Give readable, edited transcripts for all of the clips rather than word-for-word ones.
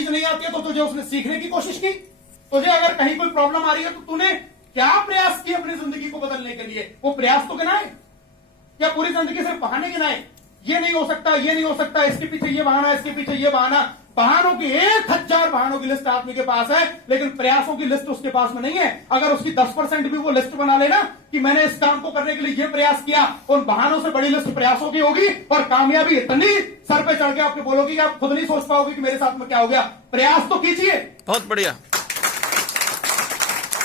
चीज नहीं आती है तो तुझे उसने सीखने की कोशिश की। तुझे अगर कहीं कोई प्रॉब्लम आ रही है तो तूने क्या प्रयास किए अपनी जिंदगी को बदलने के लिए? वो प्रयास तो गिनाए, क्या पूरी जिंदगी सिर्फ बहाने गिनाए? ये नहीं हो सकता, ये नहीं हो सकता, इसके पीछे ये बहाना, इसके पीछे ये बहाना। बहानों की 1000 बहानों की लिस्ट आदमी के पास है, लेकिन प्रयासों की लिस्ट उसके पास में नहीं है। अगर उसकी 10% भी वो लिस्ट बना लेना कि मैंने इस काम को करने के लिए ये प्रयास किया, उन बहानों से बड़ी लिस्ट प्रयासों की होगी, और कामयाबी इतनी सर पे चढ़ के आपके बोलोगी कि आप खुद नहीं सोच पाओगे कि मेरे साथ में क्या हो गया। प्रयास तो कीजिए। बहुत बढ़िया।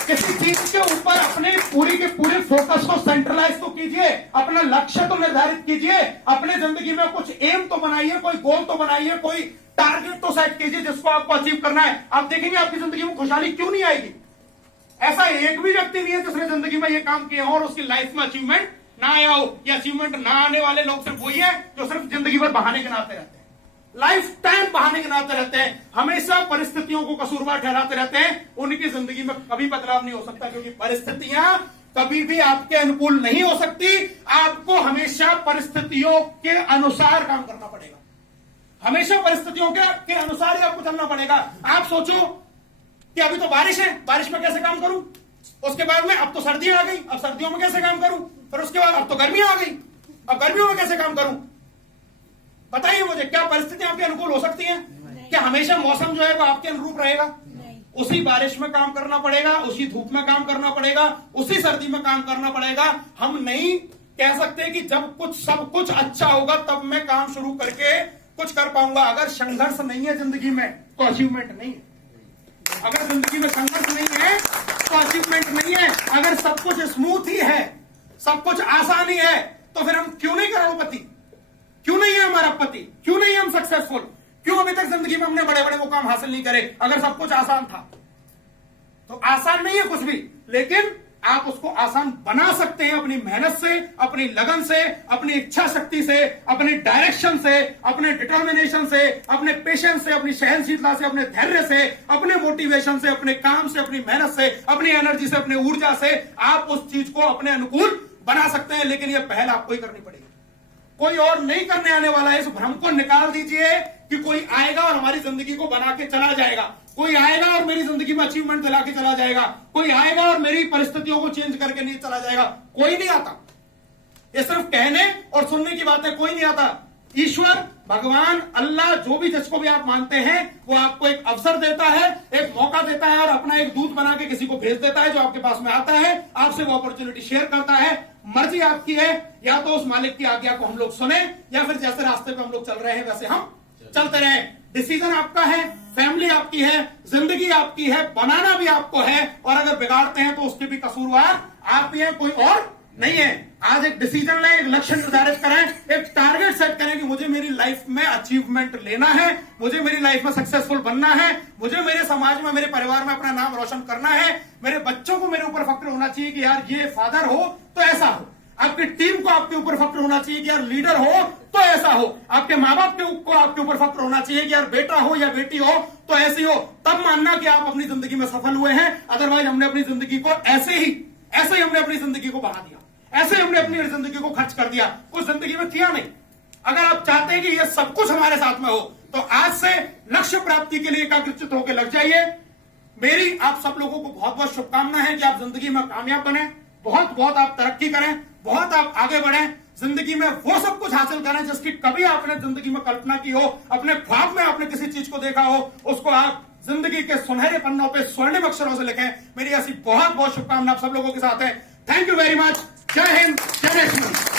किसी चीज के ऊपर अपने पूरी के पूरे फोकस को सेंट्रलाइज तो कीजिए, अपना लक्ष्य तो निर्धारित कीजिए, अपने जिंदगी में कुछ एम तो बनाइए, कोई गोल तो बनाइए, कोई टारगेट तो सेट कीजिए जिसको आपको अचीव करना है। आप देखेंगे आपकी जिंदगी में खुशहाली क्यों नहीं आएगी। ऐसा एक भी व्यक्ति नहीं है जिसने जिंदगी में ये काम किया हो और उसकी लाइफ में अचीवमेंट ना आया हो। या अचीवमेंट ना आने वाले लोग सिर्फ वही है जो सिर्फ जिंदगी भर बहाने गिनाते रहते हैं, लाइफ टाइम बहाने गिनाते रहते हैं, हमेशा परिस्थितियों को कसूरवार ठहराते रहते हैं। उनकी जिंदगी में कभी बदलाव नहीं हो सकता, क्योंकि परिस्थितियां कभी भी आपके अनुकूल नहीं हो सकती। आपको हमेशा परिस्थितियों के अनुसार काम करना पड़ेगा, हमेशा परिस्थितियों के अनुसार ही आपको चलना पड़ेगा। आप सोचो कि अभी तो बारिश है, बारिश में कैसे काम करूं, उसके बाद में अब तो सर्दियां आ गई, अब सर्दियों में कैसे काम करूं, फिर उसके बाद अब तो गर्मियां आ गई, अब गर्मियों में कैसे काम करूं। बताइए मुझे, क्या परिस्थितियां आपके अनुकूल हो सकती हैं? क्या हमेशा मौसम जो है वो आपके अनुरूप रहेगा? उसी बारिश में काम करना पड़ेगा, उसी धूप में काम करना पड़ेगा, उसी सर्दी में काम करना पड़ेगा। हम नहीं कह सकते कि जब कुछ सब कुछ अच्छा होगा तब मैं काम शुरू करके कुछ कर पाऊंगा। अगर संघर्ष नहीं है जिंदगी में तो अचीवमेंट नहीं है। अगर जिंदगी में संघर्ष नहीं है तो अचीवमेंट नहीं है। अगर सब कुछ स्मूथ ही है, सब कुछ आसानी है, तो फिर हम क्यों नहीं करोड़पति, क्यों नहीं है हमारा पति, क्यों नहीं हम सक्सेसफुल, क्यों अभी तक जिंदगी में हमने बड़े बड़े मुकाम हासिल नहीं करे? अगर सब कुछ आसान था तो आसान नहीं है कुछ भी, लेकिन आप उसको आसान बना सकते हैं अपनी मेहनत से, अपनी लगन से, अपनी इच्छा शक्ति से, अपने डायरेक्शन से, अपने डिटर्मिनेशन से, अपने पेशेंस से, अपनी सहनशीलता से, अपने धैर्य से, अपने मोटिवेशन से, अपने काम से, अपनी मेहनत से, अपनी एनर्जी से, अपनी ऊर्जा से आप उस चीज को अपने अनुकूल बना सकते हैं। लेकिन यह पहल आपको ही करनी पड़ेगी, कोई और नहीं करने आने वाला है। इस भ्रम को निकाल दीजिए कि कोई आएगा और हमारी जिंदगी को बना के चला जाएगा, कोई आएगा और मेरी जिंदगी में अचीवमेंट दिला के चला जाएगा, कोई आएगा और मेरी परिस्थितियों को चेंज करके नहीं चला जाएगा। कोई नहीं आता। ये सिर्फ कहने और सुनने की बात है, कोई नहीं आता। ईश्वर, भगवान, अल्लाह, जो भी जिसको भी आप मानते हैं, वो आपको एक अवसर देता है, एक मौका देता है और अपना एक दूत बना के किसी को भेज देता है जो आपके पास में आता है, आपसे वो अपॉर्चुनिटी शेयर करता है। मर्जी आपकी है, या तो उस मालिक की आज्ञा को हम लोग सुने, या फिर जैसे रास्ते पे हम लोग चल रहे हैं वैसे हम चलते रहे। डिसीजन आपका है, फैमिली आपकी है, जिंदगी आपकी है, बनाना भी आपको है, और अगर बिगाड़ते हैं तो उसके भी कसूरवार आप ही हैं, कोई और नहीं है। आज एक डिसीजन लें, एक लक्ष्य निर्धारित करें, एक टारगेट सेट करें कि मुझे मेरी लाइफ में अचीवमेंट लेना है, मुझे मेरी लाइफ में सक्सेसफुल बनना है, मुझे मेरे समाज में, मेरे परिवार में अपना नाम रोशन करना है, मेरे बच्चों को मेरे ऊपर फक्र होना चाहिए कि यार ये फादर हो तो ऐसा हो, आपकी टीम को आपके ऊपर फक्र होना चाहिए कि यार लीडर हो तो ऐसा हो, आपके माँ बाप को आपके ऊपर फक्र होना चाहिए कि यार बेटा हो या बेटी हो तो ऐसी हो। तब मानना कि आप अपनी जिंदगी में सफल हुए हैं। अदरवाइज हमने अपनी जिंदगी को ऐसे ही हमने अपनी जिंदगी को बढ़ा दिया, ऐसे हमने अपनी जिंदगी को खर्च कर दिया, कुछ जिंदगी में किया नहीं। अगर आप चाहते हैं कि ये सब कुछ हमारे साथ में हो तो आज से लक्ष्य प्राप्ति के लिए एकाग्रचित होकर लग जाइए। मेरी आप सब लोगों को बहुत बहुत शुभकामना है कि आप जिंदगी में कामयाब बने, बहुत बहुत आप तरक्की करें, बहुत आप आगे बढ़ें, जिंदगी में वो सब कुछ हासिल करें जिसकी कभी आपने जिंदगी में कल्पना की हो, अपने ख्वाब में आपने किसी चीज को देखा हो, उसको आप जिंदगी के सुनहरे पन्नों पे स्वर्णिम अक्षरों से लिखें। मेरी ऐसी बहुत बहुत शुभकामना आप सब लोगों के साथ है। Thank you very much. जय हिंद, जय नेशन।